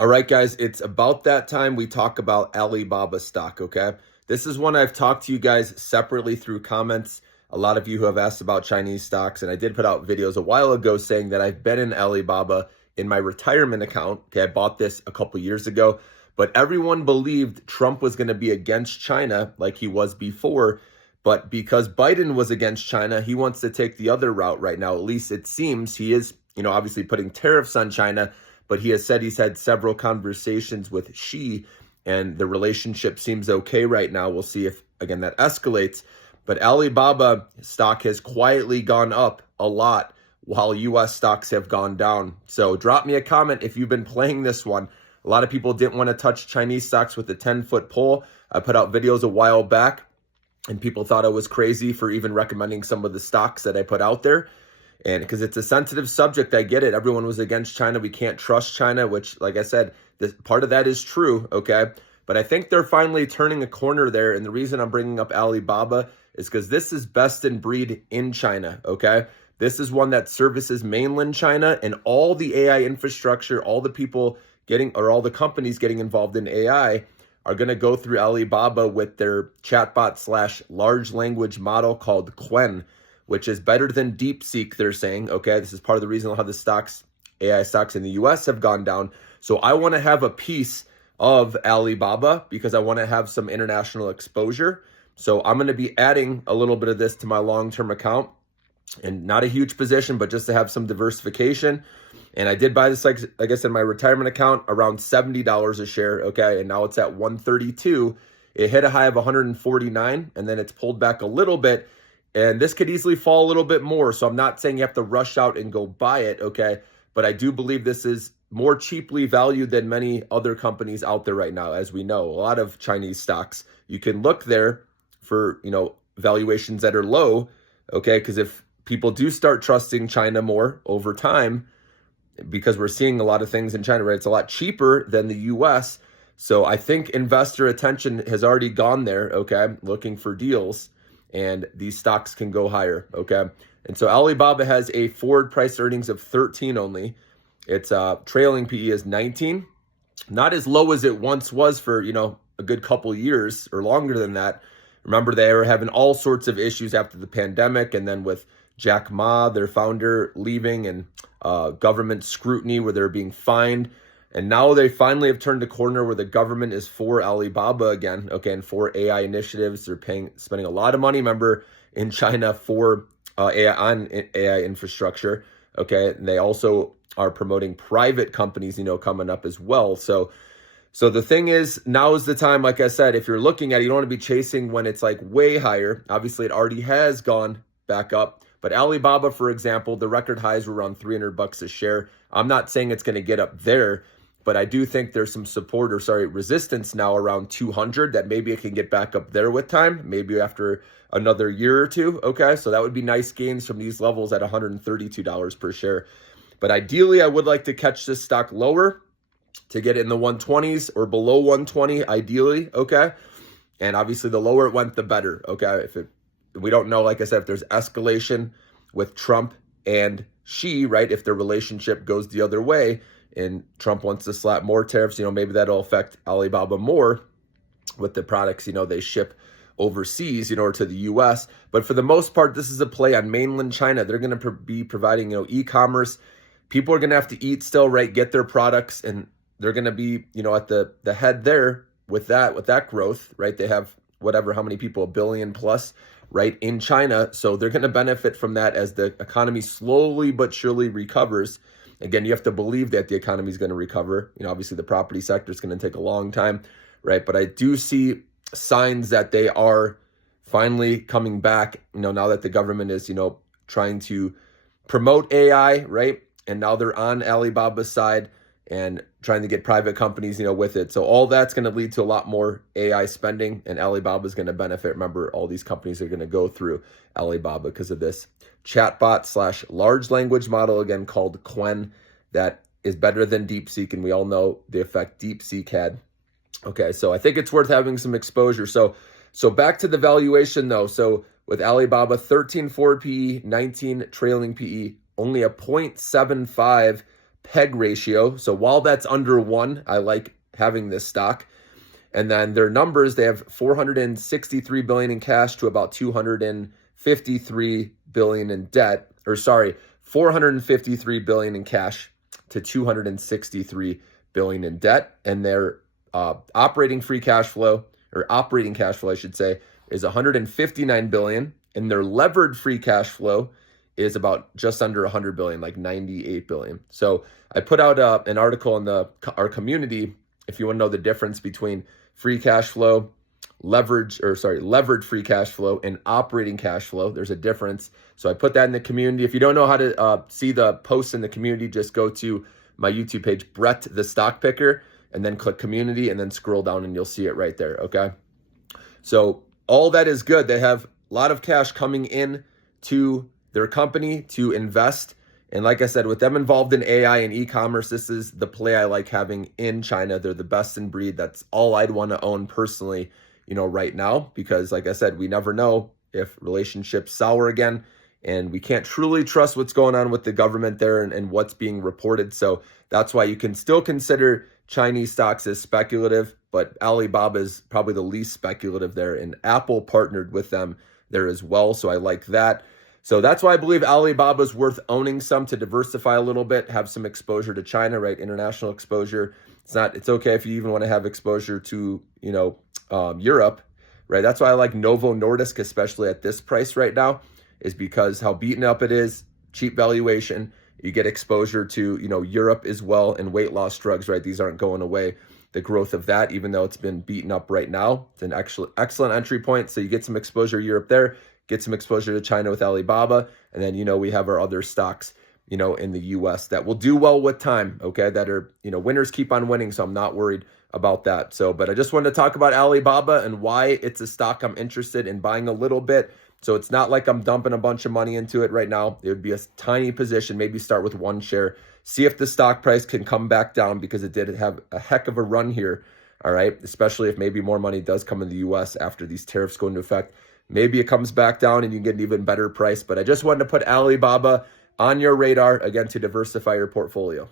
All right, guys, it's about that time we talk about Alibaba stock, okay? This is one I've talked to you guys separately through comments. A lot of you who have asked about Chinese stocks, and I did put out videos a while ago saying that I've been in Alibaba in my retirement account. Okay, I bought this a couple years ago, but everyone believed Trump was going to be against China like he was before. But because Biden was against China, he wants to take the other route right now. At least it seems he is, obviously putting tariffs on China, but he has said he's had several conversations with Xi, and the relationship seems okay right now. We'll see if, again, that escalates. But Alibaba stock has quietly gone up a lot while U.S. stocks have gone down. So drop me a comment if you've been playing this one. A lot of people didn't want to touch Chinese stocks with a 10-foot pole. I put out videos a while back, and people thought I was crazy for even recommending some of the stocks that I put out there. And because it's a sensitive subject, I get it. Everyone was against China. We can't trust China, which, like I said, part of that is true, okay? But I think they're finally turning a corner there. And the reason I'm bringing up Alibaba is because this is best in breed in China, okay? This is one that services mainland China, and all the AI infrastructure, all the people getting, or all the companies getting involved in AI are going to go through Alibaba with their chatbot / large language model called Qwen, which is better than DeepSeek, they're saying, okay? This is part of the reason how the stocks, AI stocks in the US have gone down. So I want to have a piece of Alibaba because I want to have some international exposure. So I'm going to be adding a little bit of this to my long-term account, and not a huge position, but just to have some diversification. And I did buy this, like I said, my retirement account around $70 a share, okay? And now it's at 132. It hit a high of 149, and then it's pulled back a little bit. And this could easily fall a little bit more. So I'm not saying you have to rush out and go buy it, okay? But I do believe this is more cheaply valued than many other companies out there right now. As we know, a lot of Chinese stocks, you can look there for, valuations that are low, okay? Because if people do start trusting China more over time, because we're seeing a lot of things in China, right? It's a lot cheaper than the US. So I think investor attention has already gone there, okay? Looking for deals. And these stocks can go higher, okay? And so Alibaba has a forward price earnings of 13 only. Its trailing PE is 19. Not as low as it once was for, a good couple years or longer than that. Remember, they were having all sorts of issues after the pandemic, and then with Jack Ma, their founder, leaving, and government scrutiny where they're being fined. And now they finally have turned a corner where the government is for Alibaba again, okay, and for AI initiatives. They're spending a lot of money, remember, in China for AI infrastructure, okay. And they also are promoting private companies, coming up as well. So the thing is, now is the time, like I said, if you're looking at it, you don't want to be chasing when it's like way higher. Obviously, it already has gone back up. But Alibaba, for example, the record highs were around $300 a share. I'm not saying it's going to get up there, but I do think there's some resistance now around 200 that maybe it can get back up there with time, maybe after another year or two, okay? So that would be nice gains from these levels at $132 per share. But ideally, I would like to catch this stock lower to get it in the 120s or below 120, ideally, okay? And obviously, the lower it went, the better, okay? We don't know, like I said, if there's escalation with Trump and Xi, right? If their relationship goes the other way, and Trump wants to slap more tariffs, maybe that'll affect Alibaba more with the products, they ship overseas, or to the U.S. But for the most part, this is a play on mainland China. They're going to be providing, e-commerce. People are going to have to eat still, right? Get their products, and they're going to be, at the head there with that growth, right? They have how many people, 1 billion plus, right, in China. So they're going to benefit from that as the economy slowly but surely recovers. Again, you have to believe that the economy is going to recover. Obviously the property sector is going to take a long time, right? But I do see signs that they are finally coming back, now that the government is, trying to promote AI, right? And now they're on Alibaba's side and trying to get private companies, with it. So all that's going to lead to a lot more AI spending, and Alibaba is going to benefit. Remember, all these companies are going to go through Alibaba because of this chatbot / large language model, again, called Qwen, that is better than DeepSeek, and we all know the effect DeepSeek had. Okay, so I think it's worth having some exposure. So back to the valuation, though. So with Alibaba, 13 forward PE, 19 trailing PE, only a 0.75 PEG ratio. So while that's under 1, I like having this stock. And then their numbers, they have 463 billion in cash to about 253 billion in debt, or sorry, 453 billion in cash to 263 billion in debt. And their operating cash flow, I should say, is 159 billion. And their levered free cash flow is about just under 100 billion, like 98 billion. So I put out an article in our community if you want to know the difference between free cash flow, levered free cash flow, and operating cash flow. There's a difference. So I put that in the community. If you don't know how to see the posts in the community, just go to my YouTube page, Brett the Stock Picker, and then click community and then scroll down and you'll see it right there. Okay. So all that is good. They have a lot of cash coming in to their company to invest. And like I said, with them involved in AI and e-commerce, this is the play I like having in China. They're the best in breed. That's all I'd want to own personally, right now, because like I said, we never know if relationships sour again, and we can't truly trust what's going on with the government there and what's being reported. So that's why you can still consider Chinese stocks as speculative, but Alibaba is probably the least speculative there, and Apple partnered with them there as well. So I like that. So that's why I believe Alibaba is worth owning some to diversify a little bit, have some exposure to China, right? International exposure. It's okay if you even want to have exposure to, Europe, right? That's why I like Novo Nordisk, especially at this price right now, is because how beaten up it is, cheap valuation. You get exposure to, Europe as well, and weight loss drugs, right? These aren't going away. The growth of that, even though it's been beaten up right now, it's an excellent entry point. So you get some exposure to Europe there, get some exposure to China with Alibaba, and then, we have our other stocks, in the US that will do well with time, okay, that are, winners keep on winning, so I'm not worried about that. So, but I just wanted to talk about Alibaba and why it's a stock I'm interested in buying a little bit. So it's not like I'm dumping a bunch of money into it right now. It would be a tiny position, maybe start with one share, see if the stock price can come back down, because it did have a heck of a run here, all right, especially if maybe more money does come in the US after these tariffs go into effect. Maybe it comes back down and you get an even better price. But I just wanted to put Alibaba on your radar, again, to diversify your portfolio.